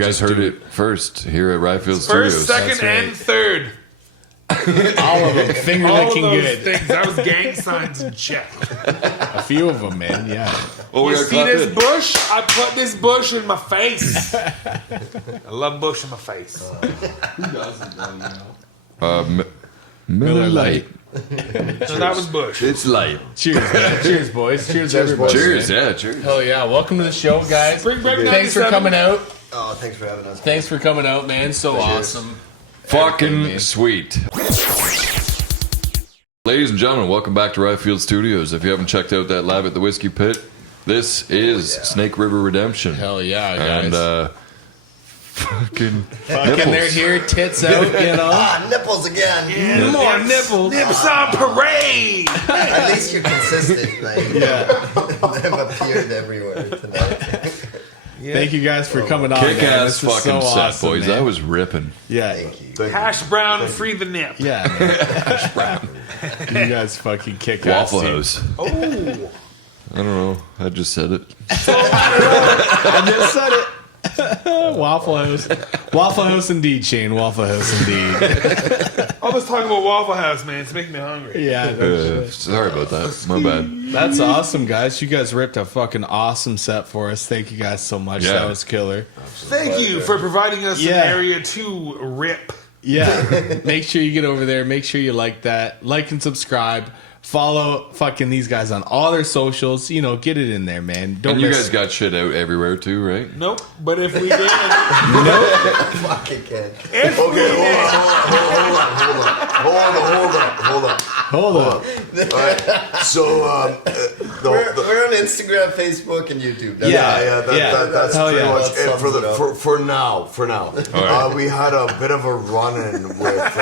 You guys heard it first here at Ryfield Studios. First, second, and third. All of them. Finger licking good. Things. That was gang signs in check. A few of them, man. Yeah. Oh, You see this bush? I put this bush in my face. I love bush in my face. Who doesn't, though, you know? Miller Lite. So that was bush. It's light. Cheers, man. Cheers, boys. Cheers, everybody. Cheers, man. yeah, cheers. Hell yeah. Welcome to the show, guys. Spring break Thanks for 97. coming out. Oh, thanks for having us. Thanks for coming out, man. So awesome. Fucking man. sweet. Ladies and gentlemen, welcome back to Ryfield Studios. If you haven't checked out that Live at the Whiskey Pit, this is Snake River Redemption. Hell yeah, guys. And fucking they're here, tits out, you know. Ah, nipples again. Yeah, more nipples. Nips on parade. At least you're consistent. Like, they've appeared everywhere tonight. Thank you guys for coming on. kick man. ass This is fucking so set, awesome, boys. man. That was ripping. Yeah. Thank you. Hash brown and free the nip. Yeah, man. Hash brown. You guys fucking kick ass. Waffle dude. House. Oh. I don't know. I just said it. I just said it. Waffle House. Waffle House indeed, Shane. Waffle House indeed. I was talking about Waffle House, man. It's making me hungry. Yeah. No shit. Sorry about that. My bad. That's awesome, guys. You guys ripped a fucking awesome set for us. Thank you guys so much. Yeah. That was killer. Thank you for providing us Yeah. an area to rip. Yeah. Make sure you get over there. Make sure you like that. Like and subscribe. Follow fucking these guys on all their socials. You know, get it in there, man. Don't And you miss guys got shit out everywhere too, right? Nope. But if we did, Fucking kid. if we Okay, did, hold on. Hold on. All right. So, we're on Instagram, Facebook, and YouTube. That's Hell that's pretty yeah. much That it for now. right. We had a bit of a run-in with...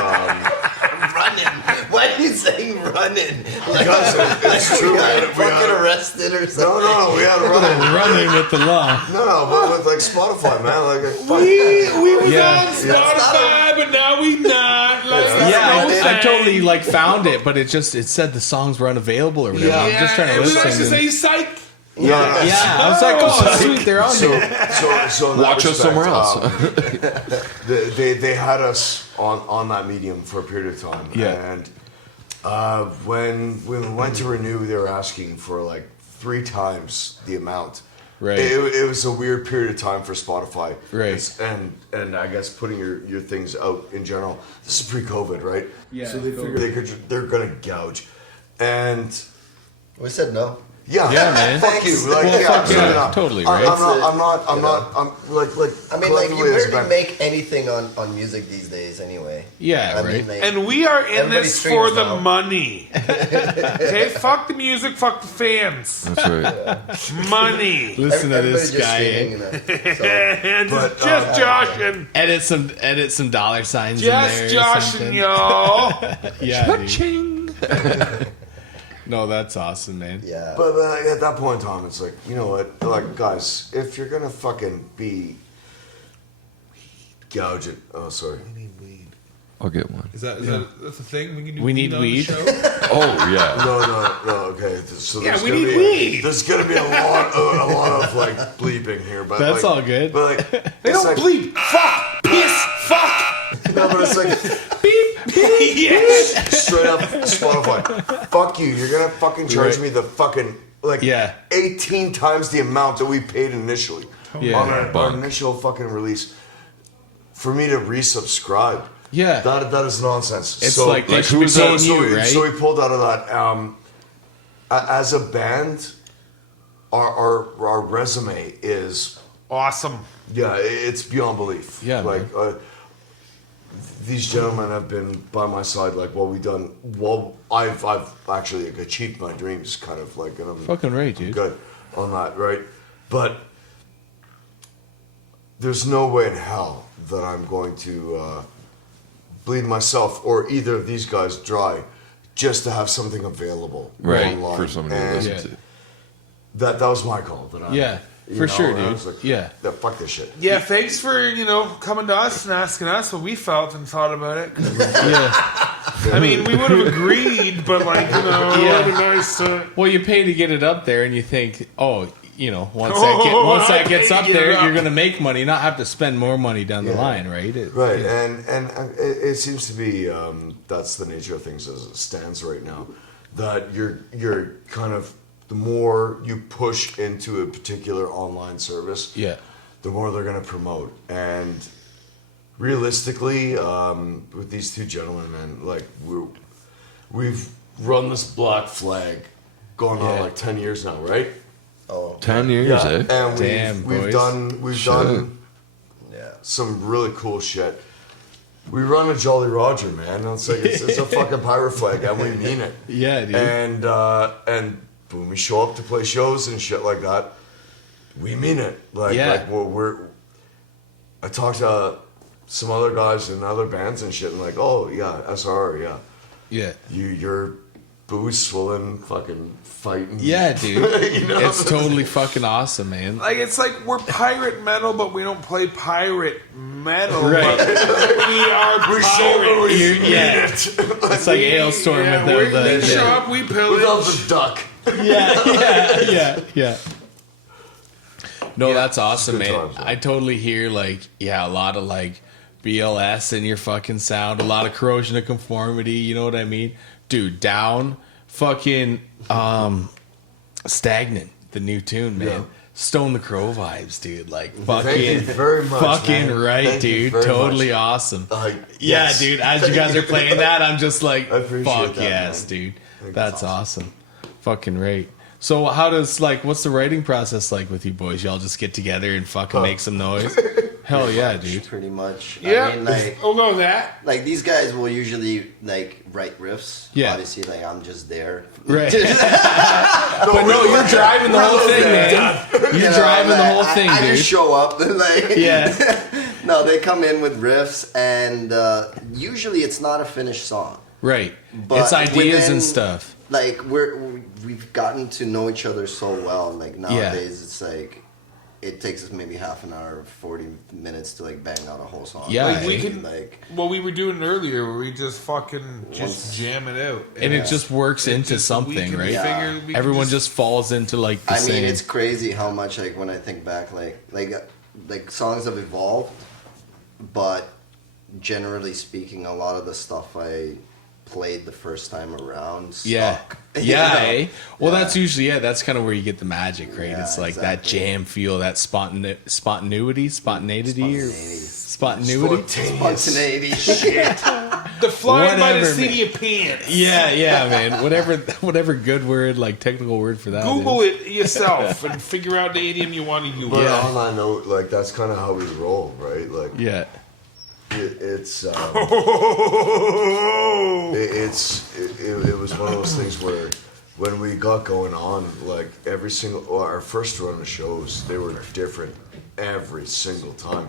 running? Why are you saying running? Because it's true. We got fucking arrested or something? No, we had a run. Running with the law. No, but with like Spotify, man. Like, we was Yeah. on Spotify, but now we not. Like, Yeah, I totally like found it, but it said the songs were unavailable or whatever. I'm just trying to we like to listen. say psych. Yeah, I was like, oh, sweet, they're on there. so in that Watch us respect, somewhere else. They had us on that medium for a period of time. Yeah. And when we went to renew, they were asking for like 3 times the amount. Right. It was a weird period of time for Spotify. Right. And I guess putting your things out in general. This is pre-COVID, right? Yeah, So they figured they're gonna gouge. And We said no. yeah, man. Fuck you. Like, Well, fuck fair yeah, enough. totally, right? I'm like I mean, like, you collectively as a barely band- make anything on music these days anyway. Yeah, I right. mean, like, And we are in Everybody this streams for the now. money. Okay, fuck the music, fuck the fans. That's right. Money. Listen to everybody this just guy. streaming that. So, And But, just joshing. Edit some dollar signs in Just there. or joshing, something. y'all. Yeah, dude. Ching. No, that's awesome, man. yeah. But at that point in time, it's like, you know what? Like, guys, if you're gonna fucking be gouging, oh sorry, I'll get one. Is that that's a thing we can do? We need on the weed. show? Oh yeah. no, okay. So Yeah, there's we gonna need be, weed. There's gonna be a lot of like bleeping here, but That's like, all good. But like, They it's don't like, bleep. Fuck. Piss. Fuck. No, but it's like Beep. Yes. straight up Spotify. Fuck you. You're gonna fucking charge me the fucking like 18 times the amount that we paid initially Yeah. on our Bunk. initial fucking release for me to resubscribe. Yeah. That is nonsense. It's so, like they should be so, paying so, you, we, right? so we pulled out of that. As a band, our resume is Awesome. it's beyond belief. Yeah, like these gentlemen have been by my side. Like I've actually achieved my dreams, kind of like, and I'm Fucking right, dude. good on that, right? But there's no way in hell that I'm going to bleed myself or either of these guys dry just to have something available Right. online. For somebody to And listen to. that was my call. That I, Yeah, you for know, sure, and I dude. was like, Yeah. fuck this shit. Yeah, thanks for, coming to us and asking us what we felt and thought about it. Yeah. I mean, we would have agreed, but it would have been nice to... Well, you pay to get it up there, and you think, oh, once that gets up there, Yeah. you're gonna make money, not have to spend more money down the line, right? Right, and it seems to be that's the nature of things as it stands right now. That you're kind of, the more you push into a particular online service, the more they're going to promote. And realistically, with these two gentlemen, man, like we've run this Black Flag going on like 10 years now, right? Oh, 10 years, eh? And we've done yeah. some really cool shit. We run a Jolly Roger, man. It's like it's a fucking pirate flag, and we mean it. Yeah, dude. And when we show up to play shows and shit like that, we mean it. I talked to some other guys in other bands and shit, and like, oh yeah, SR, Yeah. You're booze swilling, fucking fighting. Yeah, dude. It's totally fucking awesome, man. Like, it's like we're pirate metal, but we don't play pirate metal. Right. But we are pirate. It's like Ailstorm without we the... show up, we pillage. Without the duck. Yeah. No, that's awesome, good man. times, man. I totally hear, a lot of, BLS in your fucking sound, a lot of corrosion of conformity, you know what I mean? Dude, Down, fucking, Stagnant, the new tune, man. Yeah. Stone the Crow vibes, dude. Thank you Fucking, very much, fucking man. right, Thank you dude. very Totally much. awesome. Yeah, Yeah, dude. As you guys are playing that, I'm just like, I appreciate fuck that, yes, man. dude. think That's it's awesome. Fucking right. So how does what's the writing process like with you boys? Y'all just get together and fucking make some noise? Hell yeah, dude. Pretty much. Yeah. I mean, I'll go with that. these guys will usually write riffs. Yeah. Obviously, I'm just there. Right. But no, you're driving the whole thing, man. You're driving the whole thing, I dude. just show up. Yeah. No, they come in with riffs, and usually it's not a finished song. Right. But It's ideas within- and stuff. We've gotten to know each other so well. Nowadays, it's it takes us maybe half an hour, 40 minutes to bang out a whole song. Yeah. Like, we Hey. can. Well, we were doing it earlier where we just fucking jam it out, And it just works into we something, can right? figure- we can Everyone just falls into the I same. mean, it's crazy how much when I think back, like songs have evolved, but generally speaking, a lot of the stuff I played the first time around stuck. Yeah. You Yeah. know? Eh? Well, that's usually, that's kind of where you get the magic, right? Yeah, it's like that exactly. jam feel, that spontaneity, Spontaneity. Shit. the flying by the Whatever, seat of your pants. Yeah, man. Whatever good word, technical word for that. Google is. it yourself and figure out the idiom you want to use. But Yeah. on that note, that's kind of how we roll, right? Yeah. It was one of those things where when we got going on, our first run of shows, they were different every single time.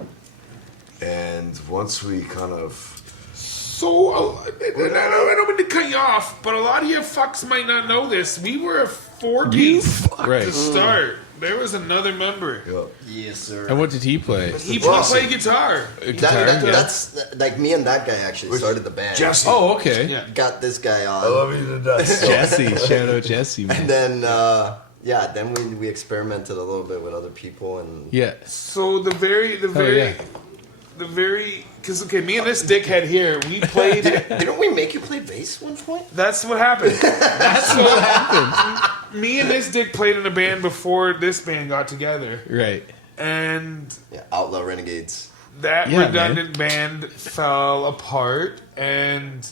And once we kind of... So, I don't mean to cut you off, but a lot of you fucks might not know this. We were a four-piece Right. to start. There was another member. Yes, sir. And what did he play? He played guitar. That's me and that guy actually started the band. Jesse. Oh, okay. Yeah. Got this guy on. I love you to death. Jesse. Shout out Jesse, man. And then, then we experimented a little bit with other people, and Yeah. So the very, because me and this dickhead here, we played. didn't we make you play bass one point? That's what happened. That's what happened. Me and this dick played in a band before this band got together, Right. and Yeah, Outlaw Renegades. that Yeah, redundant band fell apart, and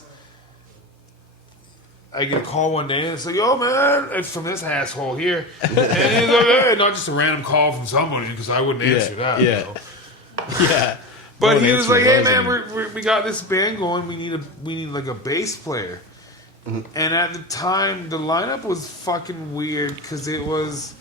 I get a call one day, and it's like, "Yo, man," it's from this asshole here, and he's like, "Hey," not just a random call from somebody because I wouldn't answer that. Yeah. You know? Yeah. But Don't he was answer like, "Hey, those man, anymore. we got this band going. We need a bass player." And at the time, the lineup was fucking weird because it was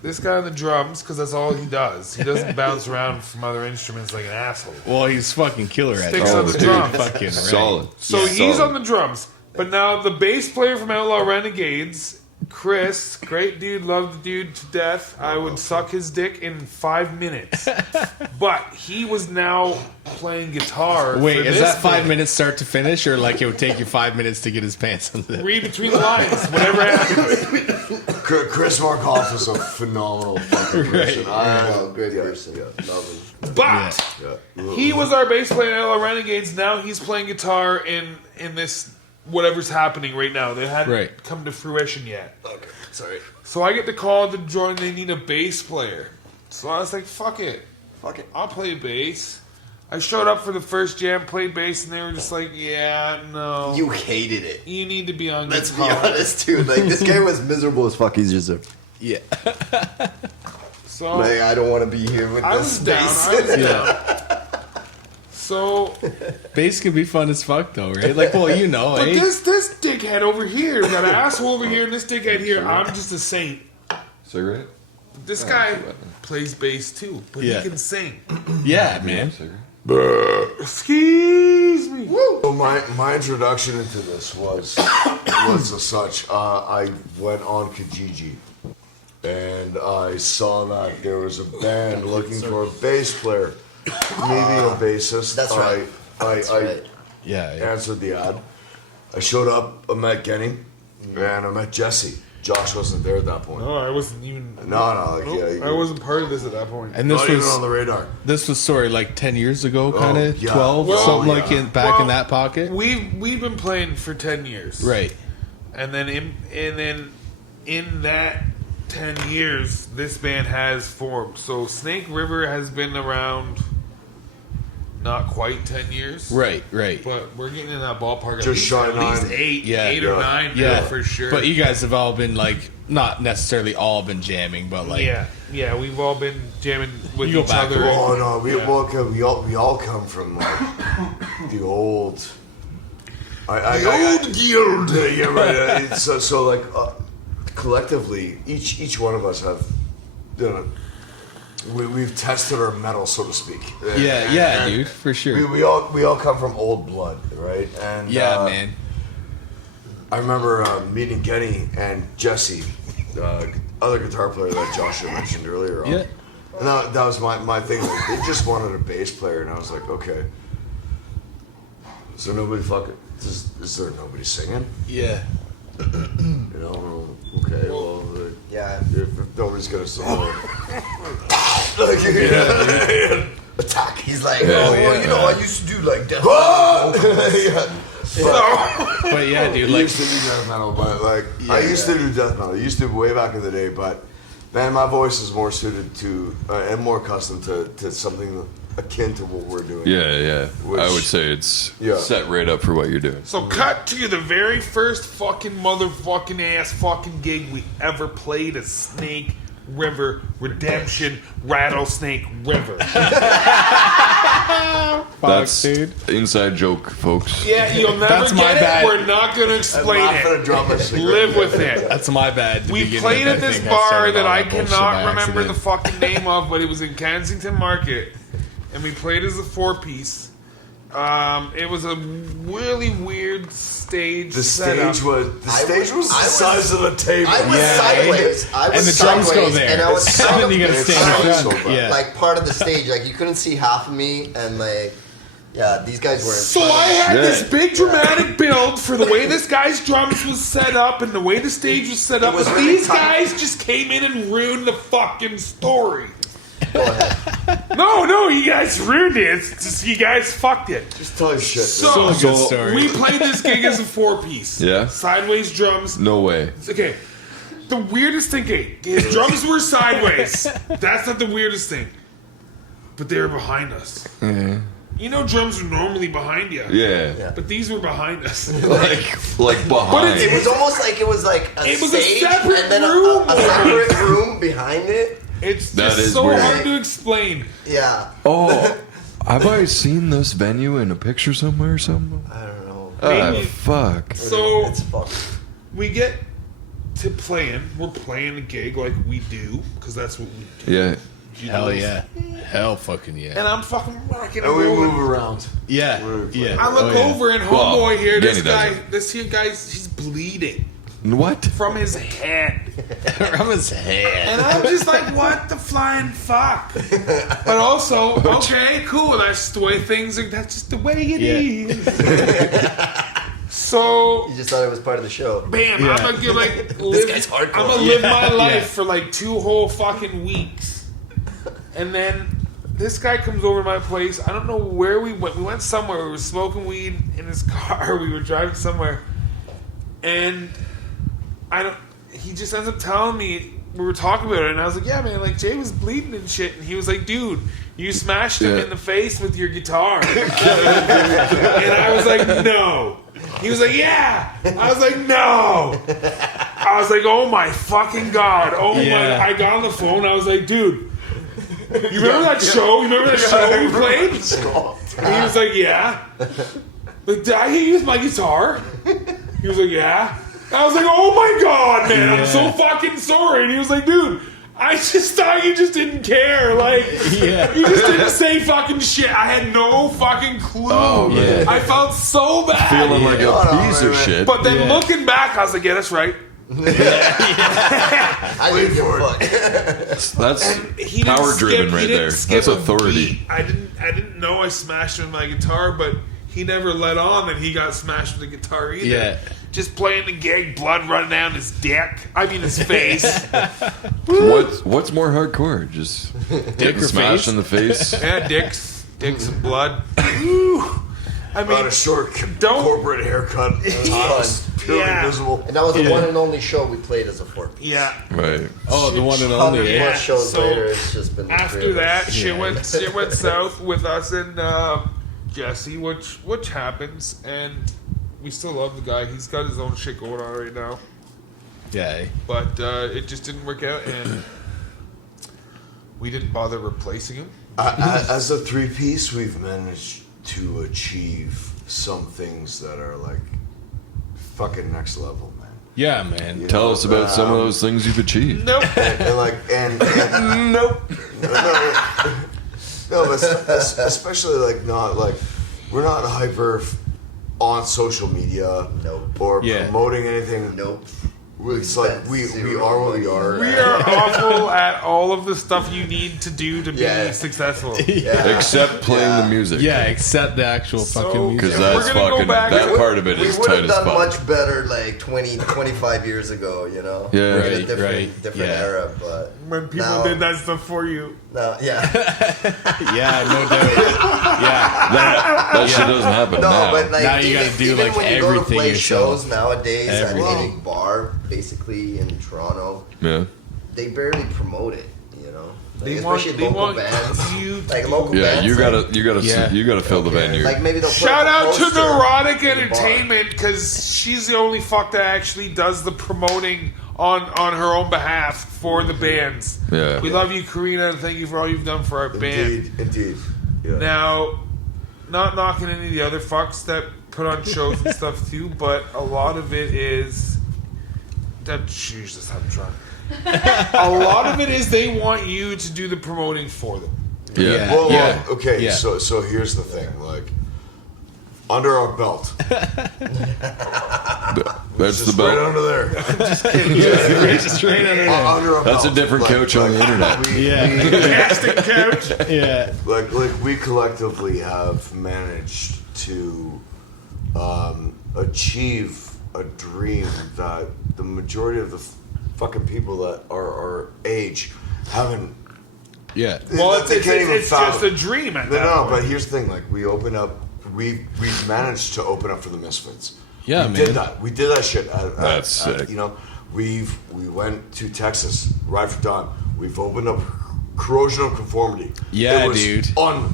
this guy on the drums because that's all he does. He doesn't bounce around from other instruments like an asshole. Well, he's fucking killer at Sticks it. on the Dude, drums. Fucking right. Solid. So Yeah. he's Solid. on the drums. But now the bass player from Outlaw Renegades, Chris, great dude, love the dude to death. I would suck his dick in 5 minutes. But he was now playing guitar. Wait, for is this that 5 band. minutes start to finish, or it would take you 5 minutes to get his pants on the... Read between the lines, whatever happens. Chris Markoff is a phenomenal fucking person. Great person. Love him. But he was our bass player in LA Renegades. Now he's playing guitar in this whatever's happening right now. They hadn't come to fruition yet. Okay, sorry. So I get the call to join. They need a bass player. So I was like, fuck it. I'll play bass. I showed up for the first jam, played bass, and they were just like, yeah, no. You hated it. You need to be on Let's guitar. be honest, too. Like, this guy was miserable as fuck. He's just Yeah. So like, I don't want to be here with I this was down. space. I was down. So, Bass can be fun as fuck, though, right? Like, well, you know, but eh? this dickhead over here, we got an asshole over here, and this dickhead here. I'm just a saint. Cigarette? This guy plays bass too, but he can sing. Yeah, man. Cigarette? Excuse me. So my introduction into this was as such. I went on Kijiji, and I saw that there was a band looking for a bass player, needing a bassist. That's right. I Yeah. answered the ad. I showed up. I met Kenny, and I met Jesse. Josh wasn't there at that point. No, I wasn't even. No, I wasn't part of this at that point. And this not was even on the radar. this was sorry, like 10 years ago, kind of yeah. 12, Well, something yeah. like in back in that pocket. We've been playing for 10 years, Right. And then in that 10 years, this band has formed. So Snake River has been around. Not quite 10 years. Right. But we're getting in that ballpark. Just shy at least nine. 8 Yeah. 8 or 9 Yeah, now for sure. But you guys have all been like not necessarily all been jamming, but like yeah, we've all been jamming with You go each back other. Oh no, we Yeah. we all come from like the old. guild. Yeah, right. So like collectively, each one of us have, you know, we've tested our metal, so to speak. yeah, dude, for sure. We all come from old blood, right? And Yeah, man. I remember meeting Kenny and Jesse, other guitar player that Josh had mentioned earlier on. Yeah. And that was my thing. Like, they just wanted a bass player, and I was like, okay. Is there nobody is there nobody singing? Yeah. You know, okay, well, Yeah. if nobody's gonna sing, like, attack. He's like, I used to do like death. But yeah, dude, I like used to do death metal, but like I used to do death metal. I used to way back in the day, but man, my voice is more suited to and more accustomed to something akin to what we're doing. Yeah. Which- I would say it's Yeah. set right up for what you're doing. So cut to the very first fucking motherfucking ass fucking gig we ever played at Snake River Redemption Rattlesnake River. That's dude. inside joke, folks. Yeah, you'll never That's my get it. bad. We're not gonna explain it. Live with it. That's my bad. the We beginning played of at that this thing. I bar started that all I bullshit cannot by remember the accident. fucking name of, but it was in Kensington Market, and we played as a 4-piece. It was a really weird stage. The setup. stage was the size of the table. I was Yeah. sideways. I was And the drums go sideways, there. and I was And kind then you of gotta stand in It's front. so bad. Yeah. like part of the stage. Like you couldn't see half of me, and like, yeah, these guys were. So I had Yeah. this big dramatic build for the way this guy's drums was set up and the way the stage was set up. was But really these tight. guys just came in and ruined the fucking story. Go ahead. No, you guys ruined it. It's just you guys fucked it. Just tell your shit. So, Good story. we played this gig as a 4-piece. Yeah. Sideways drums. No way. Okay. The weirdest thing, okay, his drums were sideways. That's not the weirdest thing. But they were behind us. You know drums are normally behind you. Yeah. But these were behind us. Like behind. It was almost like it was like a It was a stage separate and then room. a separate room behind it. It's That just is so weird. hard to explain. Yeah. Oh, have I seen this venue in a picture somewhere or something? I don't know. Ah, Maybe. fuck. So It's fucked. we get to playing. We're playing a gig like we do, because that's what we do. Yeah. Hell yeah. Hell fucking yeah. And I'm fucking rocking And and we rolling. move around. Yeah. Yeah. I look Oh, yeah. over and Well, homeboy here, Danny this here guy, he's bleeding What? from his head. From his head. And I'm just like, what the flying fuck? But also, okay, cool, that's the way things are, that's just the way it Yeah. is. So You just thought it was part of the show. bam, Yeah. I'm gonna live, guy's hardcore. I'm gonna live my life Yeah. for like 2 whole fucking weeks, and then this guy comes over to my place. I don't know where we went. We went somewhere. We were smoking weed in his car. We were driving somewhere, and he just ends up telling me, we were talking about it, and I was like, yeah, man, like Jay was bleeding and shit, and he was like, dude, you smashed him Yeah. in the face with your guitar. And I was like, no. He was like, yeah. I was like, no. I was like, oh my fucking God. Oh Yeah. my. I got on the phone. I was like, dude, you remember that show? You remember that show we played? And he was like, yeah. Like, did I hit you with my guitar? He was like, yeah. I was like, oh my God, man, I'm so fucking sorry. And he was like, dude, I just thought you just didn't care. Like, Yeah. you just didn't say fucking shit. I had no fucking clue. Oh, man. I felt so bad. Feeling like Oh, a no, piece man, of man. shit. But then Yeah. looking back, I was like, yeah, that's right. I didn't give a fuck. That's He didn't power driven skip- right he didn't there. skip That's a authority. beat. I didn't know I smashed him with my guitar, but he never let on that he got smashed with the guitar either. Yeah. Just playing the gig, blood running down his dick. I mean his face. What's more hardcore? Just getting or smashed face? in the face? Yeah, dicks and blood. Woo. I About a mean, short don't- corporate haircut. Tops, purely Yeah. visible. And that was the one and only show we played as a 4-piece. yeah. Right. Oh, the one and only. 100 Yeah. plus shows So, later, it's just been the three After of us. that, shit Yeah. went south with us and Jesse, which happens, and we still love the guy. He's got his own shit going on right now, Yeah. but it just didn't work out, and we didn't bother replacing him. As a 3-piece, we've managed to achieve some things that are like fucking next level, man. Yeah, man. You Tell know, us about some of those things you've achieved. Nope. And Nope. no, but especially like not like we're not hyper on social media Nope. or Yeah. promoting anything. Nope. It's like we are what we are. We are awful at all of the stuff you need to do to be Yeah. successful. Yeah. Except playing the music. Yeah, except the actual fucking So- music. Because If we're that's gonna go fucking, back- that We part of it We is would tight have as done fuck. much better like 25 years ago, you know? Yeah. In a Right, different, right, different yeah. era, but When people now, did that stuff for you. now, yeah. Yeah, no doubt. Yeah. That shit doesn't happen No, now. but like Now you even, gotta do, even like, when you go to everything play yourself. shows nowadays at Everything. any bar, basically in Toronto, Yeah. they barely promote it, you know? Like, They want, especially they local want bands. you to Like local Yeah, bands. you like, gotta fill the venue. like maybe they'll put Shout up a out to poster Neurotic in the bar. Entertainment because she's the only fuck that actually does the promoting on her own behalf for the bands. Yeah. We love you, Karina, and thank you for all you've done for our band. Indeed. Yeah. Now, not knocking any of the other fucks that put on shows and stuff too, but a lot of it is that Jesus, I'm drunk. A lot of it is they want you to do the promoting for them. Yeah. Well, Yeah. okay. Yeah. So here's the thing. Like, under our belt, That's the just right belt. under there. Straight under there. Under our That's a belt. different couch on the internet. Yeah. Casting couch. Yeah. Like we collectively have managed to achieve a dream that the majority of the fucking people that are our age haven't. Yeah. Well, they can't even it's fathom. just a dream at No, that no, point. but here's the thing. Like, we've managed to open up for the Misfits. Yeah, we man. did that. We did that shit. That's sick. You know, we went to Texas, Ride for Dawn. We've opened up Corrosion of Conformity. Yeah, it was dude. On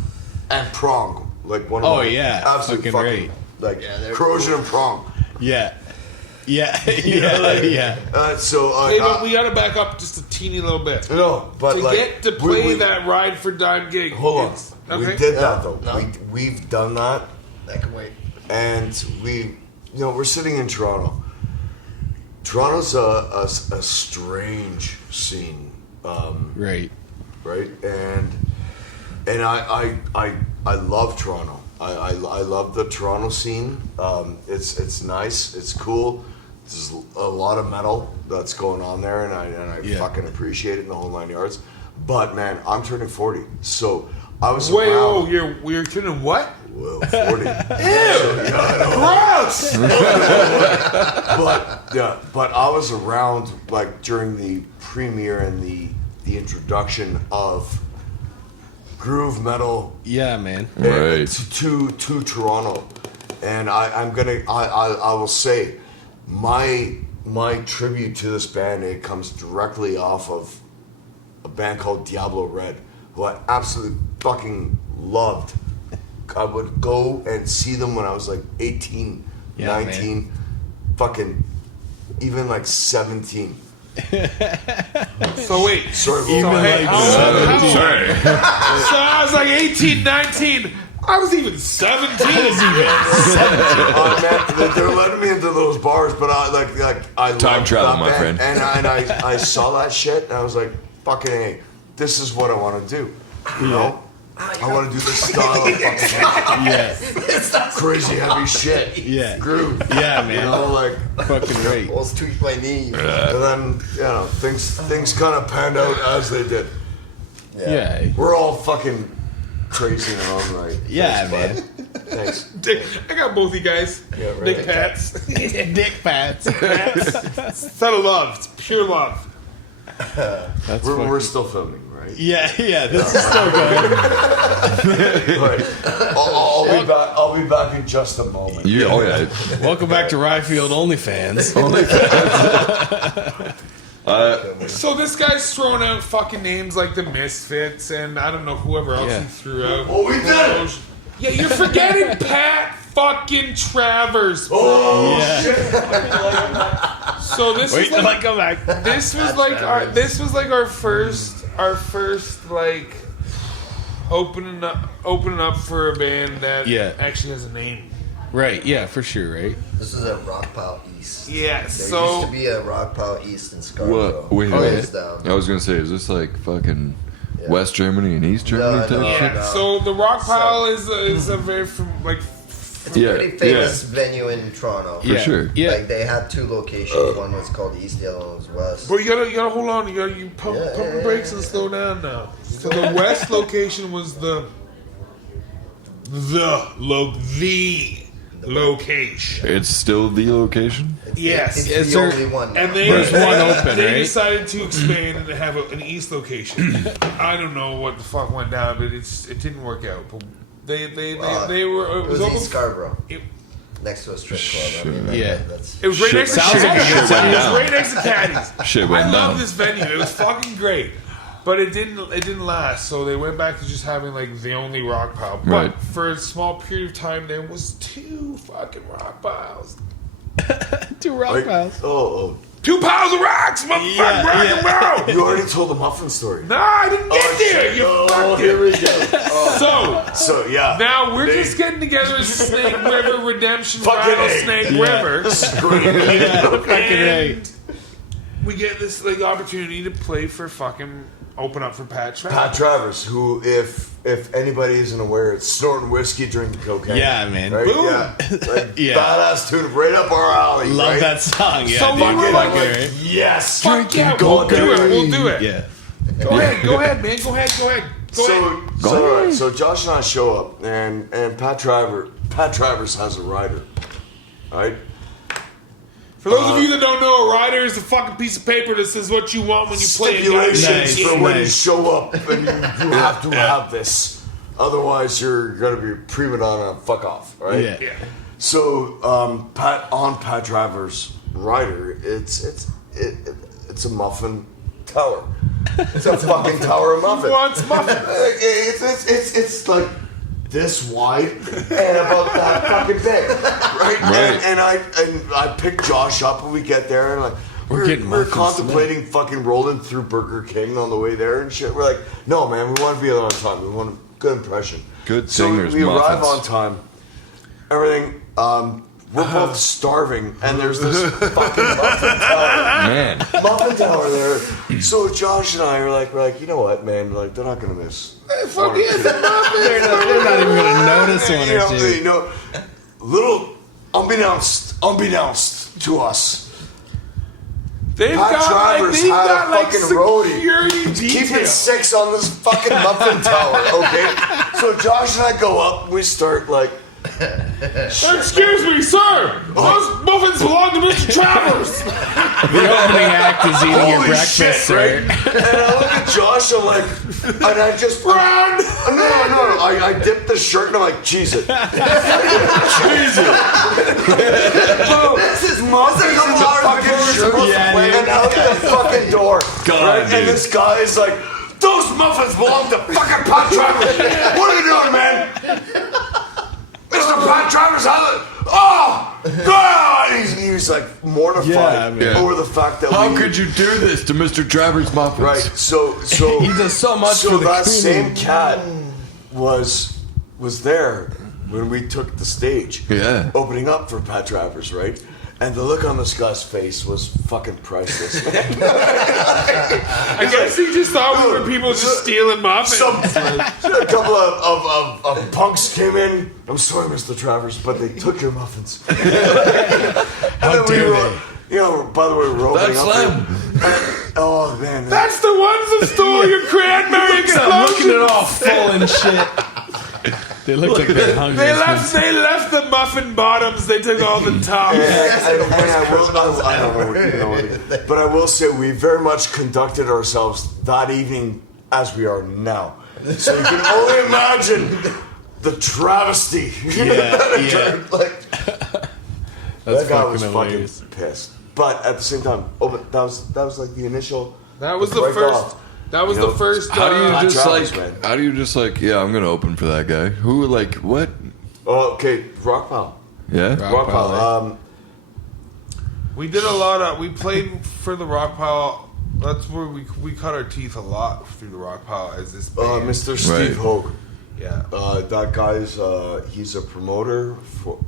and Prong, like one of Oh, my yeah. absolute Fucking fucking right. like Yeah, they're Corrosion cool. and Prong. Yeah. Yeah. Yeah. Yeah. Hey, but we got to back up just a teeny little bit. no, but To like, get to play we- that Ride for Dime gig. Hold on, it's- we okay. did that though. No. We've done that. That can wait. And we're sitting in Toronto. Toronto's a strange scene, Right. right? And I love Toronto. I love the Toronto scene. It's nice. It's cool. There's a lot of metal that's going on there, and I Yeah. fucking appreciate it in the whole 9 yards. But man, I'm turning 40, so I was Wait, around. you're turning what? Whoa, 40. Gross! but I was around like during the premiere and the introduction of groove metal. Yeah, man. Right. To Toronto, and I will say my tribute to this band, it comes directly off of a band called Diablo Red, who I absolutely fucking loved. I would go and see them when I was like 18, 19, fucking even like 17. So wait. Sorry, Even like Sorry. So I was like 18, 19. I was even 17. Man, they were letting me into those bars, but I Time loved travel, that my band. friend. And I saw that shit, and I was like, fucking hey, this is what I want to do. You know, I want to do this style of fucking crazy heavy shit. Yeah. Groove. Yeah, You man. know, like, Fucking right. Almost tweaked my knee. and then things kind of panned out as they did. Yeah. We're all fucking crazy in our own right. Yeah, Thanks, man. bud. Thanks. I got both you guys. Yeah, right. Dick Pats. Dick pats. Set of love. It's pure love. That's We're still filming, right? Yeah, this is still going. Right. I'll be back in just a moment. Oh yeah. Welcome back to Ryfield OnlyFans. So this guy's throwing out fucking names like the Misfits and I don't know whoever else Yeah. he threw out. Oh, we did it! Yeah, you're forgetting Pat fucking Travers. Oh, Yeah. shit. So this Wait was till I like come back. this was like our first like opening up for a band that actually has a name. Right, yeah, for sure, right? This is at Rock Pile East. Yeah, There so used to be a Rock Pile East in Scarborough. What? Wait, Closed down. I was gonna say, is this like fucking West Germany and East Germany No, type no, shit? yeah, so the Rock Pile is a very It's a pretty famous venue in Toronto. For sure. Yeah. Like they had two locations. One was called East, the other one was West. But you gotta hold on. You pump the brakes and slow down now. So the West location was the location. It's still the location. Yes. It's Is the there- only one. And There's one open, they right? decided to expand and have an East location. I don't know what the fuck went down, but it didn't work out. But they were it was open. East Scarborough, It, next to a strip club. I mean, Yeah. that's it was right Shit, next to sounds like a Caddies. shit went It was down. right next to Caddies. Shit went I down. love this venue. It was fucking great. But it didn't last, so they went back to just having like the only rock pile. But Right. for a small period of time, there was two fucking rock piles, 2 rock piles. Oh, 2 piles of rocks, motherfucking rock and roll. you already told the muffin story. No, I didn't get there. You fucked here we it. go. So yeah. Now we're just getting together as Snake River Redemption Fucking Rattlesnake A. River, Fucking right. and we get this like opportunity to play for fucking open up for Pat Travers. Pat Travers, who, if anybody isn't aware, it's snorting whiskey, drinking cocaine. Yeah, man. Right? Boom. Yeah. Like, Yeah. badass tune, right up our alley. Love right? that song. Yeah, So dude. we were Fucking like, right. Yes. Fuck yeah, we'll do it. We'll do it. Yeah. Go ahead, man. Go ahead. So Josh and I show up, and Pat Travers has a rider, right? For those of you that don't know, a rider is a fucking piece of paper that says what you want when you play a game. Stipulations Nice, for when you nice. show up, and you have to have this. Otherwise, you're gonna be prima donna and fuck off, right? Yeah. Yeah. So Pat Travers' rider, it's a muffin tower. It's a fucking tower of muffin. Wants muffin. It's like this wide and about that fucking big, right? Right. And I pick Josh up when we get there, and like We're getting we're muffins contemplating fucking rolling through Burger King on the way there and shit. We're like, no, man, we want to be there on time. We want a good impression. Good So singers, we arrive muffins. on time. Everything. We're both starving, and there's this fucking muffin tower. Man, Muffin tower there. So Josh and I are like, you know what, man? Like, they're not gonna miss. Fuck yeah, the muffins. They're not even going to notice one or two. You know, little unbeknownst to us, They've Pat got Travers they've had got a like fucking roadie. security Keeping detail. 6 on this fucking muffin tower, okay? So Josh and I go up, we start like, Excuse me, sir. Those muffins belong to Mr. Travers. The opening act is eating your holy breakfast, shit, sir. right? And I look at Josh, I'm like, and I just, Run! no, I dip the shirt and I'm like, cheese it. Cheese it. So, This is muffins in the fucking shirt, Yeah, dude. and out the fucking door. God, right? dude. And this guy is like, those muffins belong to fucking Pat Travers. What are you doing, man? Mr. Pat Travers, God! He's like mortified Yeah, man. over the fact that How we... could you do this to Mr. Travers Muffins? Right, so He does so much so for the that community. same cat was there when we took the stage, Yeah. opening up for Pat Travers, right? And the look on this guy's face was fucking priceless, man. I guess he just thought we were people just stealing muffins. A couple of punks came in. I'm sorry, Mr. Travers, but they took your muffins. How dare they? You know, by the way, we're opening That's up. them. Oh man, That's the ones that stole your cranberry Look at explosion. it all full and shit. They look like they're hungry. They left the muffin bottoms. They took all the tops. But I will say we very much conducted ourselves that evening as we are now. So you can only imagine the travesty. that occurred. Like, that guy was hilarious. fucking pissed. But at the same time, but that was like the initial. That was the break first. off. That was You know, the first. How do you Pat just Travers, like? man. How do you just like? Yeah, I'm gonna open for that guy. Who like what? Oh, okay, Rock Pile. Yeah. Rock Pile. We did a lot of. We played for the Rock Pile. That's where we cut our teeth a lot through the Rock Pile as this band. Mr. Steve Right. Hogue. Yeah. That guy's he's a promoter for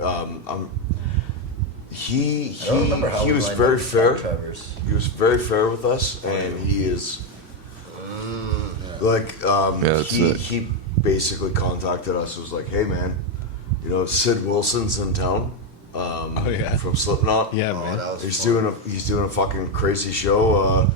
he I don't remember how he we was lined very up fair. with Travers. He was very fair with us, and he is like that's he it. he basically contacted us. Was like, hey man, you know Sid Wilson's in town. Yeah. From Slipknot. Yeah, Oh, man. that was He's fun. doing a fucking crazy show.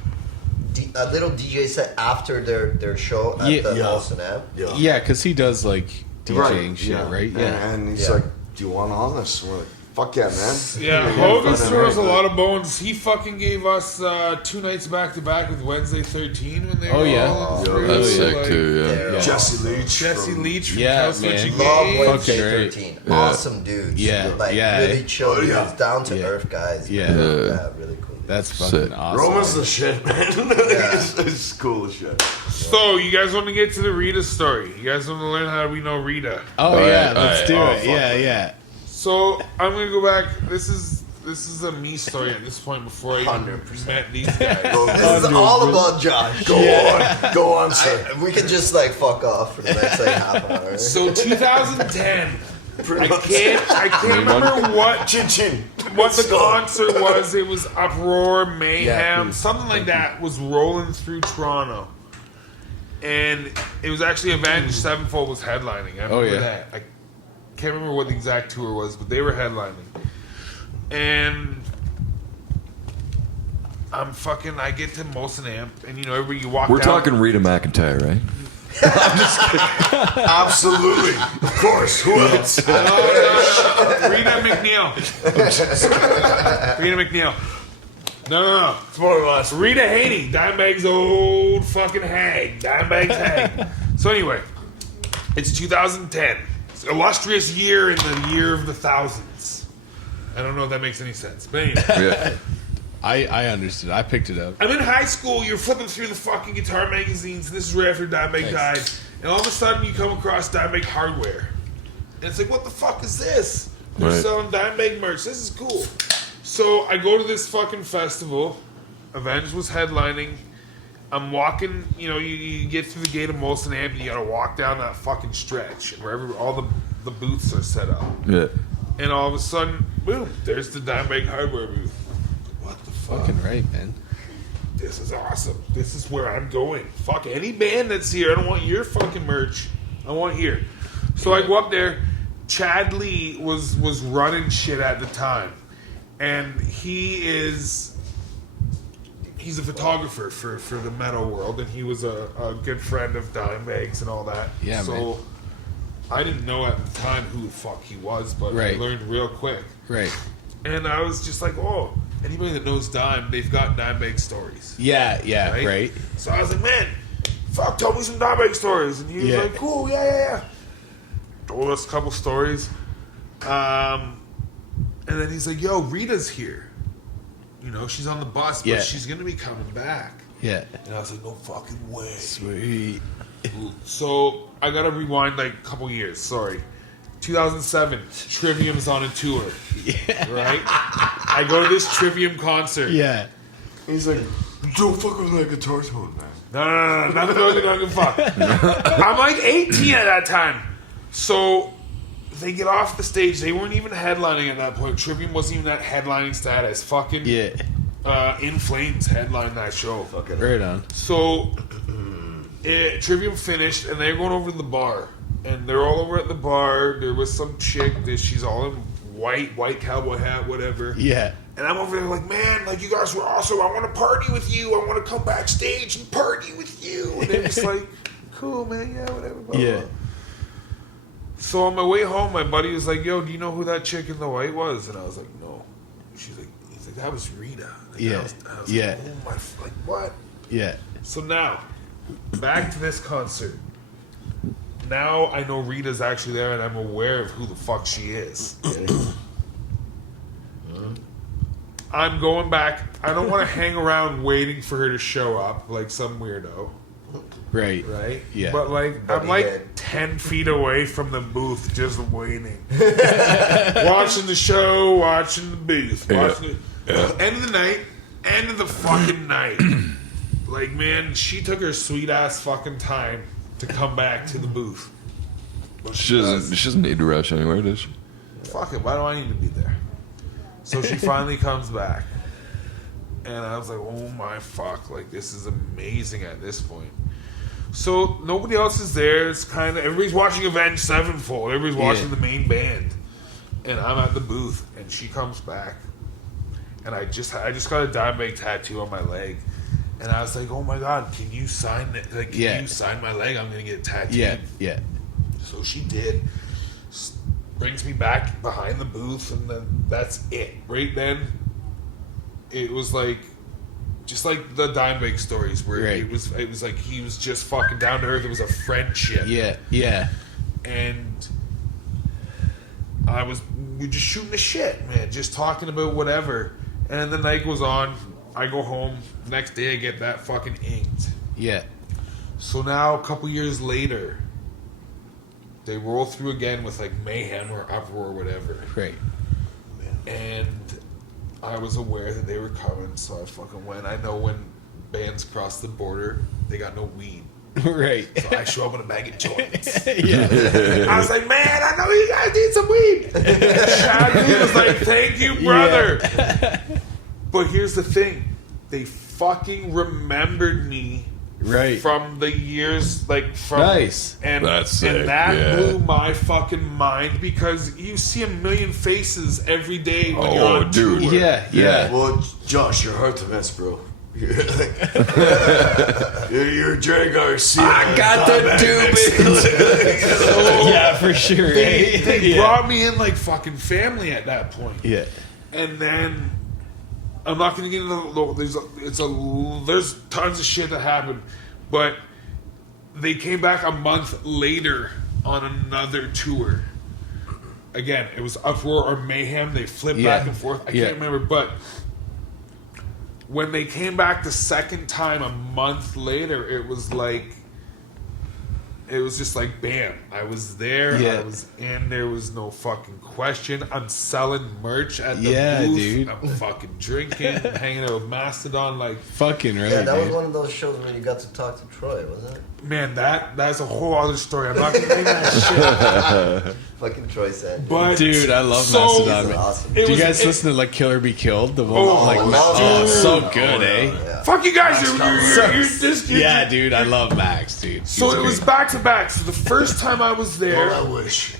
A little DJ set after their show at Yeah. the Yeah. Molson Ave. Yeah, because he does like DJing shit, right? Yeah. And he's Yeah. like, do you want on this? And we're like, fuck yeah, man. Yeah, Hogan's threw us a lot of bones. He fucking gave us 2 nights back to back with Wednesday 13 when they Oh, were yeah. all in Yeah, through, That's sick like, too. Yeah. Yeah. Jesse Leach. Jesse from- Leach from Yeah, Kelsey man. Love Game. Wednesday Fucking great. 13. Yeah. Awesome dudes. Yeah, Like yeah. really chill Oh, dudes, yeah. down to Yeah. earth guys. Yeah. Yeah. Really cool. That's fucking Sick. awesome. Roman's the shit, man. it's cool as shit. So, you guys want to get to the Rita story? You guys want to learn how we know Rita? Oh, All yeah, right, let's all do right. it. Yeah, yeah. So, I'm going to go back. This is a me story at this point before I even 100%. met these guys. This is all about Josh. Go on, sir. We can just like fuck off for the next like half an hour. So, 2010. I can't remember what Chin chin. the concert was. It was Uproar, Mayhem, Yeah, please. something like that was rolling through Toronto. And it was actually Avenged Sevenfold was headlining. I remember Oh, yeah. that. I can't remember what the exact tour was, but they were headlining. And I get to Molson Amp, and you know, everybody you walk We're down. talking Rita McIntyre, right? Absolutely. Of course. Who else? No. Rita McNeil. Rita McNeil. No. It's more or less. Rita Haney, Dimebag's old fucking hag. Dimebag's hag. So anyway, it's 2010. It's an illustrious year in the year of the thousands. I don't know if that makes any sense. But anyway. Yeah. I understood. I picked it up. I'm in high school, you're flipping through the fucking guitar magazines, and this is right after Dimebag died. And all of a sudden you come across Dimebag hardware. And it's like, what the fuck is this? They're Right. selling Dimebag merch. This is cool. So I go to this fucking festival. Avenged was headlining. I'm walking, you know, you get through the gate of Molson Amp, and you gotta walk down that fucking stretch wherever all the booths are set up. Yeah. And all of a sudden, boom, there's the Dimebag hardware booth. What the fuck? Fucking right, man. This is awesome. This is where I'm going. Fuck any band that's here. I don't want your fucking merch. I want here. So I go up there. Chad Lee was running shit at the time. And he is he's a photographer for the metal world, and he was a good friend of Dimebag's and all that. Yeah, so man. I didn't know at the time who the fuck he was, but Right. I learned real quick. Right. And I was just like, oh, anybody that knows Dime, they've got Dimebag stories. Yeah, right. So I was like, man, fuck, tell me some Dimebag stories. And he was like, cool, yeah. Told us a couple stories. And then he's like, yo, Rita's here. You know, she's on the bus, but she's going to be coming back. Yeah. And I was like, no fucking way. Sweet. So I got to rewind like a couple years. Sorry. 2007, Trivium's on a tour. Yeah. Right? I go to this Trivium concert. Yeah. He's like, don't fuck with my guitar tone, man. No, not the fucking fuck. I'm like 18 at that time. So they get off the stage. They weren't even headlining at that point. Trivium wasn't even at headlining status. Fucking In Flames headlined that show. Right on. So Trivium finished, and they're going over to the bar. And they're all over at the bar. There was some chick that she's all in white cowboy hat, whatever. Yeah. And I'm over there like, man, like, you guys were awesome. I want to party with you. I want to come backstage and party with you. And they're just like, cool, man. Yeah, whatever. Blah, Yeah. blah. So on my way home, my buddy was like, yo, do you know who that chick in the white was? And I was like, no. He's like, that was Rita. Like, Yeah. I was Yeah. like, oh my, like, what? Yeah. So now, back to this concert. Now I know Rita's actually there, and I'm aware of who the fuck she is. I'm going back. I don't want to hang around waiting for her to show up like some weirdo, Right. right? Yeah. But like, I'm like 10 feet away from the booth, just waiting, watching the show, watching the booth, watching it. End of the night, end of the fucking night. Like, man, she took her sweet ass fucking time to come back to the booth. But She doesn't need to rush anywhere, does she? fuck it, why do I need to be there? So she finally comes back. And I was like, oh my fuck, like, this is amazing at this point. So nobody else is there. It's kind of, everybody's watching Avenged Sevenfold. Everybody's watching the main band. And I'm at the booth, and she comes back. And I just got a Dimebag tattoo on my leg. And I was like, oh my God, can you sign it? Like, can you sign my leg? I'm going to get tattooed. Yeah. So she did. Brings me back behind the booth, and then that's it. Right then, it was like, just like the Dimebag stories, where it was like he was just fucking down to earth. It was a friendship. Yeah. And we just shooting the shit, man, just talking about whatever. And then the night goes on. I go home. Next day, I get that fucking inked. Yeah. So now, a couple years later, they roll through again with like Mayhem or Uproar or whatever. Right. And I was aware that they were coming, so I fucking went. I know when bands cross the border, they got no weed. Right. So I show up with a bag of joints. Yeah. I was like, man, I know you guys need some weed. Shaggy was like, thank you, brother. Yeah. But here's the thing. They fucking remembered me from the years, like, from... Nice. And, That's sick, and that blew my fucking mind, because you see a million faces every day when you're on tour. Yeah. Well, Josh, you're hard to miss, bro. You're Jerry Garcia. I got the doobie. Yeah, for sure. They brought me in like fucking family at that point. Yeah. And then I'm not going to get into there's tons of shit that happened, but they came back a month later on another tour. Again, it was Uproar or Mayhem. They flipped back and forth. I can't remember, but when they came back the second time a month later, it was just like, bam, I was there, I was in, there was no fucking question. I'm selling merch at the booth. Dude. I'm fucking drinking, I'm hanging out with Mastodon, like, fucking right. Yeah, that was one of those shows where you got to talk to Troy, wasn't it? man, that's a whole other story. I'm not gonna bring that shit. Fucking Troy said. But dude, I love so Mastodon. Man. Awesome. Do you guys listen to like Kill or Be Killed? The one so good, eh? Yeah. Fuck you guys, you're Dude, I love Max, dude. So it was back to back. So the first time I was there, I wish.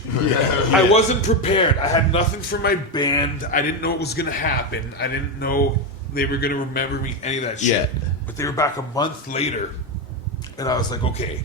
I wasn't prepared. I had nothing for my band. I didn't know what was going to happen. I didn't know they were going to remember me, any of that shit. Yeah. But they were back a month later, and I was like, okay,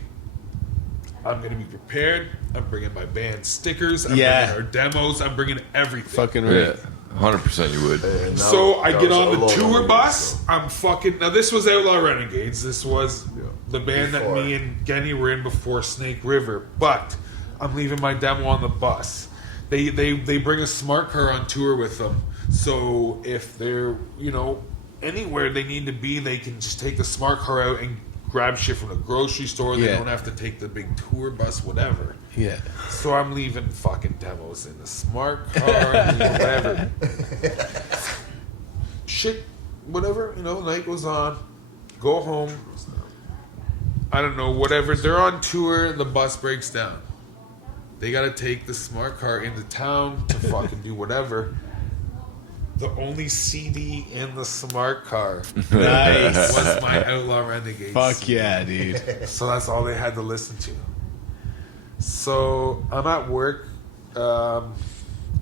I'm going to be prepared. I'm bringing my band stickers. I'm bringing our demos. I'm bringing everything. Fucking right. Yeah, 100% you would. And So I that get was on the Outlaw tour Renegades, bus. so. I'm fucking. Now this was Outlaw Renegades. This was the band that Before. me and Genny were in before Snake River. But I'm leaving my demo on the bus. They bring a smart car on tour with them. So if they're anywhere they need to be, they can just take the smart car out and grab shit from the grocery store. They Yeah. don't have to take the big tour bus, whatever. Yeah. So I'm leaving fucking demos in the smart car and whatever. Shit, whatever, night goes on. Go home. I don't know, whatever. They're on tour, the bus breaks down. They gotta take the smart car into town to fucking do whatever. The only CD in the smart car Nice. was my Outlaw Renegades. Fuck yeah, dude. So that's all they had to listen to. So I'm at work.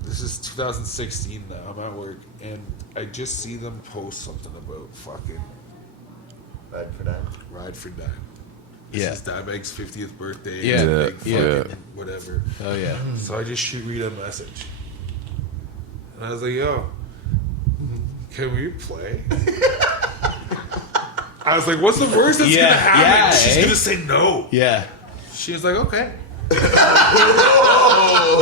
This is 2016 now. I'm at work and I just see them post something about fucking Ride for that. Ride for Dime. This Yeah. is Dimebag's 50th birthday. Yeah. It's a big Yeah. fucking whatever. Oh yeah. So I just read a message. And I was like, yo, can we play? I was like, what's the worst that's Yeah, gonna happen? yeah, She's eh? gonna say no. Yeah. She was like, okay.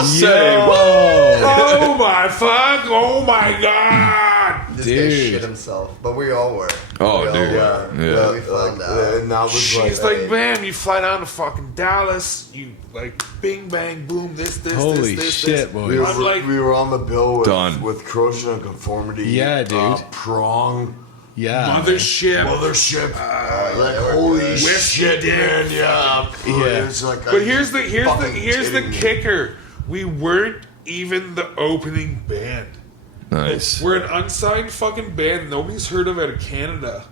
Say Oh my fuck! Oh my god! This guy Dude. shit himself, but we all were. Oh, We all dude. were. Yeah. We found out. And that was She's like, like, man, you fly down to fucking Dallas, you like bing bang boom, this, Holy this, shit, boy. we were, I'm like, we were on the bill with, Done. with corrosion and conformity. Yeah, dude. Prong. Yeah. mothership. Mothership. Like, they were holy good. shit, Whiskey man. dick. Yeah. Yeah. It's like, But here's the fucking kidding me. kicker. We weren't even the opening band. Nice. We're an unsigned fucking band nobody's heard of out of Canada.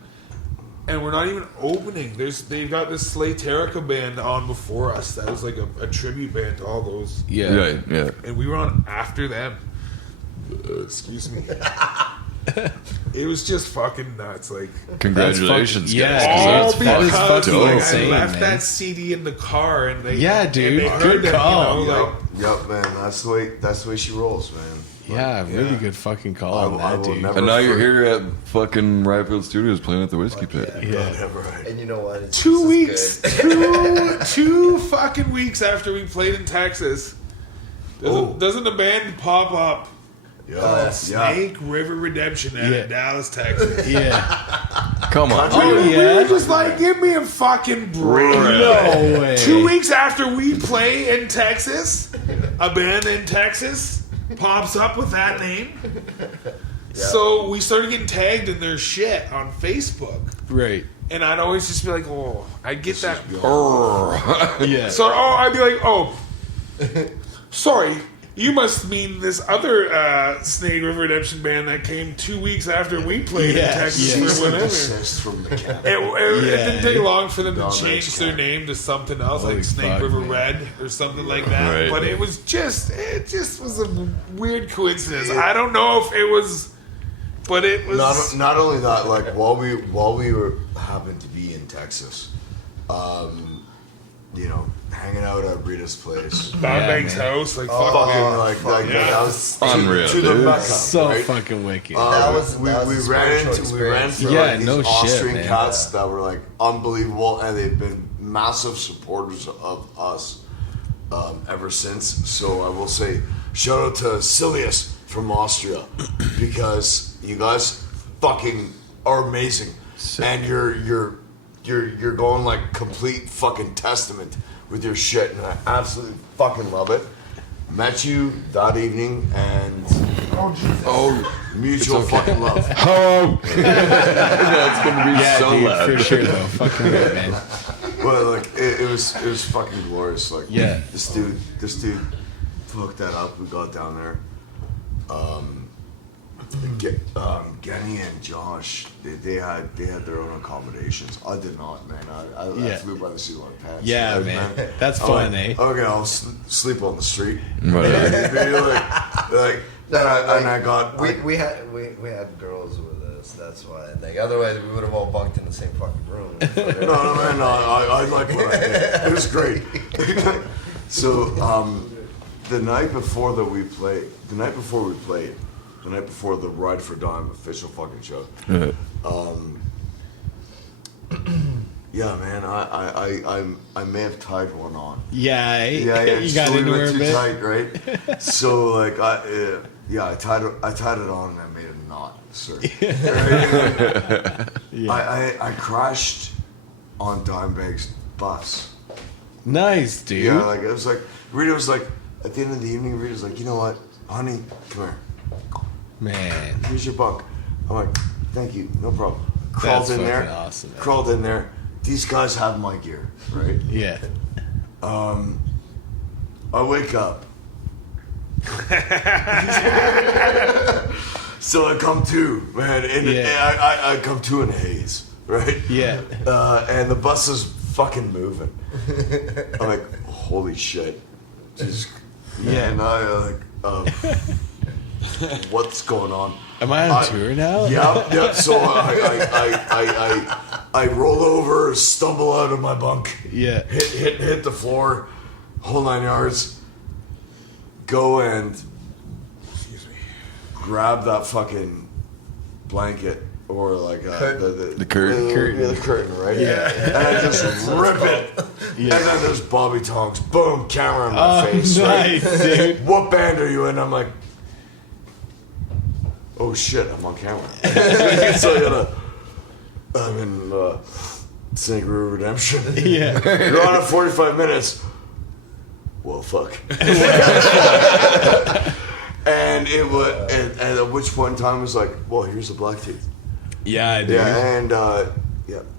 And we're not even opening. They've got this Slaterica band on before us. That was like a tribute band to all those. Yeah. Right, yeah. And we were on after them. Excuse me. It was just fucking nuts. Like, Congratulations, That's guys. fucking- 'cause all that is because fucking like, insane, I left man. that CD in the car and they Yeah, and dude. they heard Good it, call. like, Yup, man. That's the way she rolls, man. Yeah, really good fucking call on I that, will dude. never- And now you're here at fucking Riotfield Studios playing at the Whiskey Pit. Yeah. Never right. And you know what? It's 2 just as weeks, good. two fucking weeks after we played in Texas, doesn't the band pop up? Yeah. Snake River Redemption out Yeah. of Dallas, Texas. Yeah. Come on. Oh, We yeah. were just like, give me a fucking break. No way. 2 weeks after we play in Texas, a band in Texas pops up with that name. So we started getting tagged in their shit on Facebook. Right. And I'd always just be like, oh, I'd get that. Yeah. So I'd be like, oh, sorry, you must mean this other Snake River Redemption band that came 2 weeks after we played in Yeah, Texas yeah. or whatever. Desist from the cap. It didn't take long for them to Dog change X their Cat. name to something else, Holy like Snake fuck, River man. Red or something like that. Right. But it just was a weird coincidence. I don't know if it was, but it was. Not only that, like while we were happened to be in Texas, hanging out at Rita's place. Dimebag's man. house, like Fucking fuck like yeah. that was Unreal, to the dude. Mecca, So right? fucking wicked. That was- we that was a ran spiritual into Yeah, like, these no shit, Austrian man. cats that were like unbelievable, and they've been massive supporters of us ever since. So I will say shout out to Silius from Austria because you guys fucking are amazing, and you're going like complete fucking testament with your shit, and I absolutely fucking love it. Met you that evening, and mutual fucking love. Oh! That's going to be Yeah, so dude, loud. for sure though. Fucking right, man. But like it was fucking glorious. Like Yeah. this dude hooked that up. We got down there. Genny and Josh, they had their own accommodations. I did not, man. I Yeah. flew by the seat of my pants. Yeah, Like, man. That's I'm fun, like, eh? Okay, I'll sleep on the street. Right. Like, No, and I got we had girls with us That's why. Like, otherwise, we would have all bunked in the same fucking room. No, man, no, I like what I did. It was great. So, the night before we played, the night before the Ride for Dime official fucking show, yeah, man, I may have tied one on. Yeah, Yeah, you got so into we her went a too bit. tight, right? So like I tied it on and I made a knot, sir. I crashed on Dimebag's bus. Nice, dude. Yeah, like it was like Rita was like at the end of the evening. Rita was like, you know what, honey, come here. Man, Here's your bunk. I'm like, thank you, no problem. Crawled That's in there. fucking awesome, man. Crawled in there. These guys have my gear, right? yeah. I wake up. So I come to, man, and I come to in a haze, right? Yeah. And the bus is fucking moving. I'm like, holy shit. Just, Yeah. and I what's going on? Am I on tour now? Yeah. So I roll over, stumble out of my bunk, Yeah. hit the floor, whole 9 yards. Go and grab that fucking blanket or like The curtain. Yeah, the curtain, right? Yeah. And I just rip it. Yeah. And then there's Bobby Tongs. Boom, camera in my Oh, face. nice, Right? dude. What band are you in? I'm like, oh shit, I'm on camera. So I'm in Snake River Redemption. Yeah. You're on at 45 minutes. Well, fuck. And it was, and at which point in time it was like, well, here's a black tooth. Yeah, I do. Yeah, and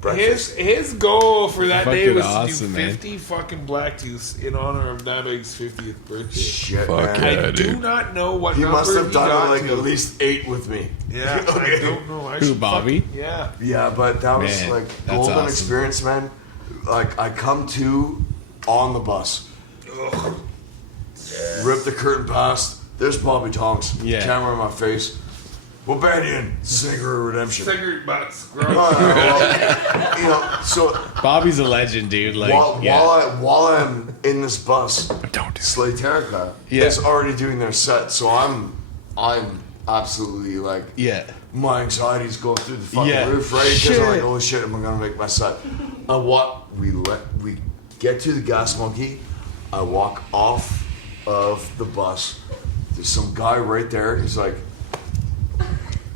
breakfast. His goal for that day Fucking was awesome, to do man. 50 fucking blacktooths in honor of Dimebag's 50th birthday. Shit, Fuck man. yeah. I do dude. not know what He number must have he done got like to. at least 8 with me. Yeah, Okay. I don't know. I Who, should Bobby? fucking- yeah. Yeah, but that was Man, like that's golden awesome. experience, man. Like I come to on the bus, rip the curtain past. There's Bobby Tonks. Yeah. Camera in my face. What band you in? Singer Redemption. Cigarette butts. Well, so Bobby's a legend, dude. Like, while I'm in this bus, Don't do Slay Terrica Yeah. is already doing their set, so I'm absolutely like yeah. my anxiety's going through the fucking Yeah. roof, right? Because I'm like, Shit. oh shit, am I gonna make my set? We get to the Gas Monkey. I walk off of the bus. There's some guy right there. He's like,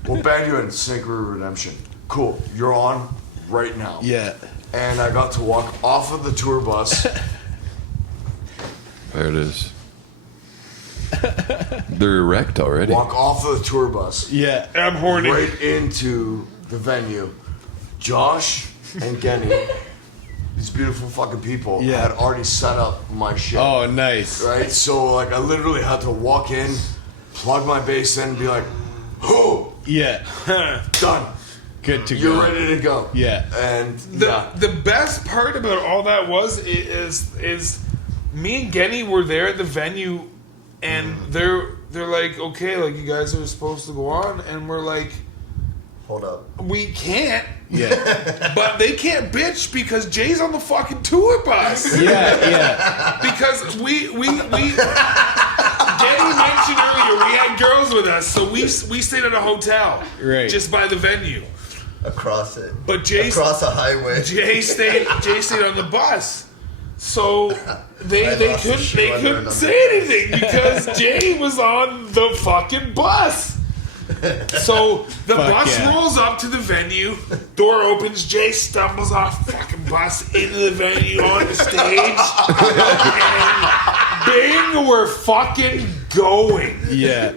"What band you in?" Snake River Redemption. Cool, you're on right now. Yeah. And I got to walk off of the tour bus. There it is. They're erect already. Walk off of the tour bus. Yeah. I'm horny. Right into the venue. Josh and Genny, these beautiful fucking people, Yeah. had already set up my shit. Oh, nice. Right? So, like, I literally had to walk in, plug my bass in, and be like, "Who? Yeah. Done. Good to You're go. ready to go." Yeah. And, yeah. The best part about all that is me and Genny were there at the venue, and they're like, okay, like you guys are supposed to go on, and we're like, Hold up. we can't, Yeah. but they can't bitch because Jay's on the fucking tour bus. Yeah. Yeah. Because we Genny mentioned earlier we had girls with us, so we stayed at a hotel Right. just by the venue. Across it. But Jay Across a highway. Jay stayed on the bus. So they lost the shoe under couldn't another say anything because Jay was on the fucking bus. So the Fuck bus yeah. rolls up to the venue, door opens, Jay stumbles off the fucking bus into the venue on the stage, and bing, we're fucking going. Yeah.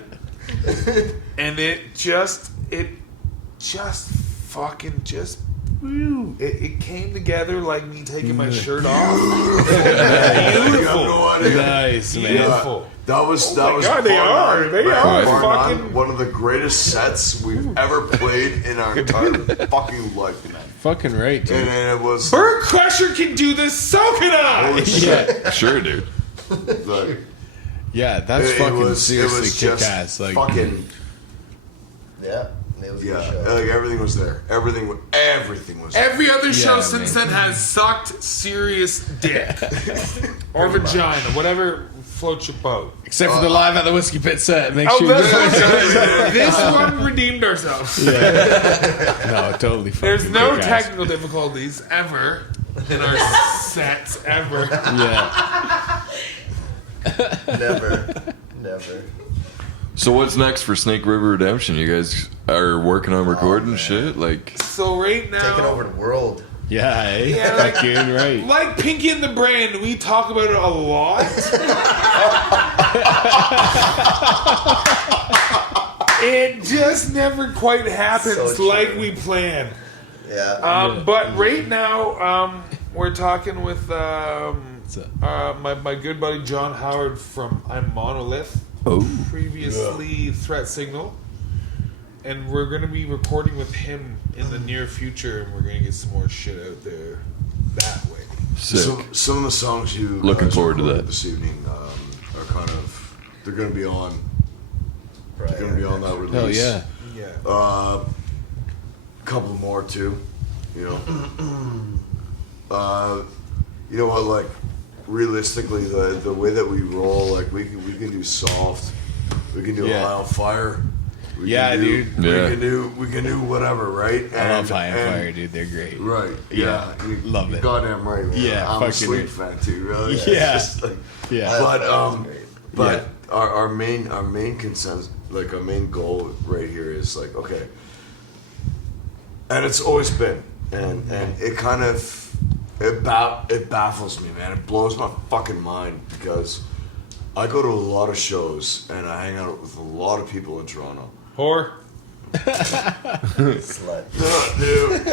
And it just fucking woo. It came together like me taking my shirt off. Beautiful. No idea. Nice, man. Beautiful. That was God, bar they are. none, They man, are bar fucking- none, one of the greatest sets we've ever played in our entire fucking life, man. Fucking right, dude. And it was Bird Crusher can do this, so can I. holy shit. Yeah. Sure, dude. Like, Yeah, that's it fucking was seriously just kick ass. Like, fucking. Yeah. It was a Yeah, good show. like everything was there. Everything was there. Every other show Yeah, since man. then has sucked serious dick or vagina, whatever floats your boat. Except for the live at the Whiskey Pit set. Make Oh, sure you this one redeemed ourselves. No, totally. There's fucking no kick-ass. technical difficulties ever in our sets ever. Yeah. Never. So what's next for Snake River Redemption? You guys are working on recording shit? Like, So right now, Taking over the world. Yeah, eh? Yeah, like- Fucking right. like Pinky and the Brain, we talk about it a lot. It just never quite happens So like true. we plan. Yeah. But right now, we're talking with up? my good buddy John Howard from I'm Monolith, previously Threat Signal, and we're going to be recording with him in the near future, and we're going to get some more shit out there that way. sick. So, some of the songs you Looking guys forward to recorded that. this evening are kind of they're going to be on. Right. Going to be on that release. Hell yeah. Yeah. A couple more too, you know. You know what? Like, realistically, the way that we roll, like we can do soft, we can do Yeah. High on Fire. We Yeah, can do, dude. Yeah. We can do whatever, right? I love High on Fire, dude. They're great. Right. Yeah, You, love it. Goddamn right, man. Yeah, I'm a fucking Sleep right. fan too, really. Yeah. It's just like, Yeah. but our main consensus, like our main goal right here is like, okay, and it's always been, and it kind of it baffles me, man. It blows my fucking mind because I go to a lot of shows and I hang out with a lot of people in Toronto. Whore. Slut. No, dude,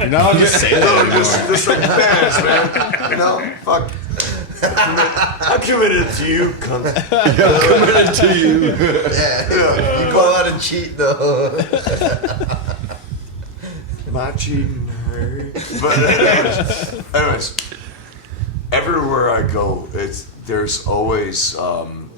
You're not just say that anymore. just like bands, man. You know, fuck. I'm committed to you, cunt. Committed to you. Yeah. You go out and cheat though. My cheating hurt. But anyways, everywhere I go, there's always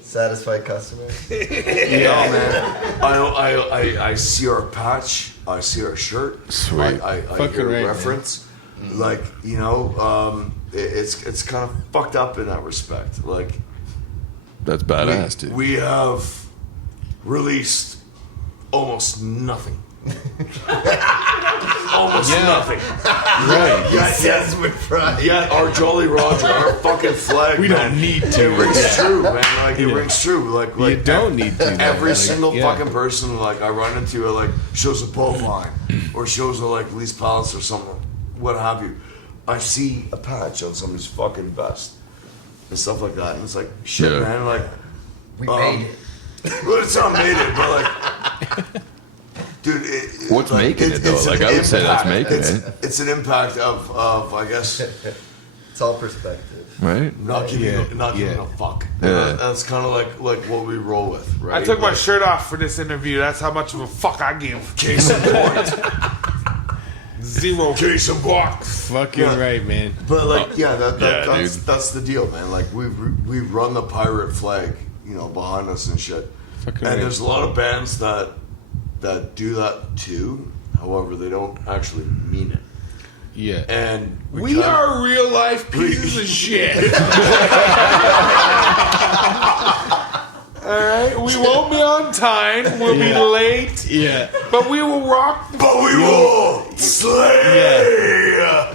Satisfied customers. yeah, man. I see our patch, I see our shirt. Sweet. I Fucking hear right, a reference. Like, you know, it's kind of fucked up in that respect. Like, That's badass, dude. we have released almost nothing. Almost nothing. Right. Says with pride. Yeah, our Jolly Roger, our fucking flag. We man, don't need to. It rings true, man. Like it rings true. Like You don't need to. though. every Like, single yeah. fucking person like I run into like shows a boat line or shows a like Lee's Palace or something, what have you. I see a patch on somebody's fucking vest and stuff like that, and it's like shit, Yeah. man. Like, We made it. well, it's not made it, but like. Dude, What's making it, though? it's Like, an I would say that's impact. making it. It's an impact of I guess It's all perspective. Right? not giving a fuck. Yeah. That's kind of like what we roll with, right? I took my Like, shirt off for this interview. That's how much of a fuck I give. case in point. Zero. Case in point. Fucking Yeah. right, man. But like, yeah, that's dude. that's the deal, man. Like we run the pirate flag, you know, behind us and shit. Fucking And right. there's a lot of bands that do that too. However, they don't actually mean it. Yeah. And We are real life pieces of shit. Alright? We won't be on time. We'll be late. Yeah. But we will rock the but we will slay.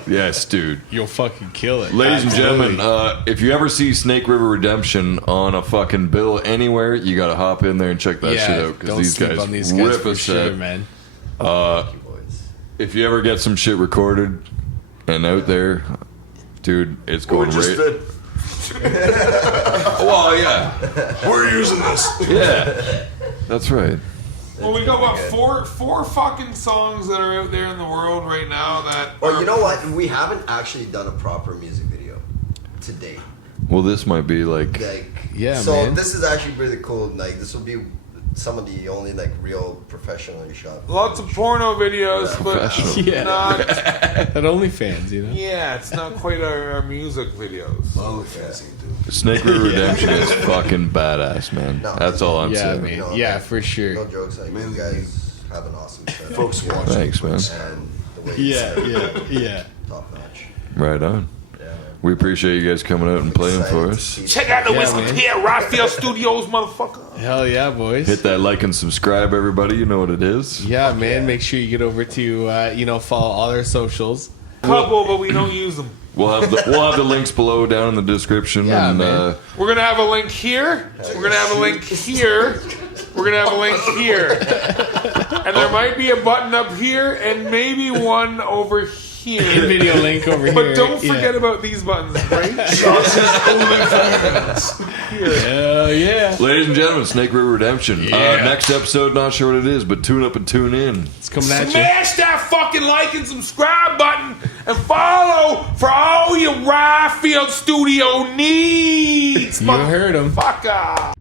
Yes, dude. You'll fucking kill it. Ladies and Absolutely. gentlemen, if you ever see Snake River Redemption on a fucking bill anywhere, you gotta hop in there and check that shit out because don't these sleep guys on these guys rip for a sure, set. man. Boys. If you ever get some shit recorded and out there, dude, it's We going just right. did. Well, yeah, We're using this. yeah, that's right. Well, we got what four fucking songs that are out there in the world right now that. Or you know what? We haven't actually done a proper music video to date. Well, this might be like, Like, Yeah, so man. this is actually really cool. Like, this will be some of the only like real professionally shot. Lots of porno videos, but Professional. Yeah. not. That OnlyFans, you know? Yeah, it's not quite our music videos. Oh, fancy, dude. Snake River Redemption is fucking badass, man. No, That's all I'm Yeah, saying. man. No, Yeah, man. for sure. No jokes, like Man, you guys. have an awesome setup. Folks watching. Thanks, man. And the way you set it, Yeah. top notch. Right on. Yeah, man. We appreciate you guys coming out and playing for Excited us. to see Check out the Yeah, Whiskey man. Pit, Rockfield Studios, motherfucker. Hell yeah, boys. Hit that like and subscribe, everybody. You know what it is. Yeah, man. Make sure you get over to follow all their socials. Couple, but we don't use them. We'll have the links below down in the description. Yeah, and man. We're gonna have a link here. We're gonna have a link here. We're gonna have a link here. And there might be a button up here and maybe one over here. Video link over here. But don't Yeah. forget about these buttons, right? Hell yeah. Ladies and gentlemen, Snake River Redemption. Yeah. Next episode, not sure what it is, but tune up and tune in. It's coming at you. Smash that fucking like and subscribe button and follow for all your Ryfield Studio needs. You heard him. Motherfucker.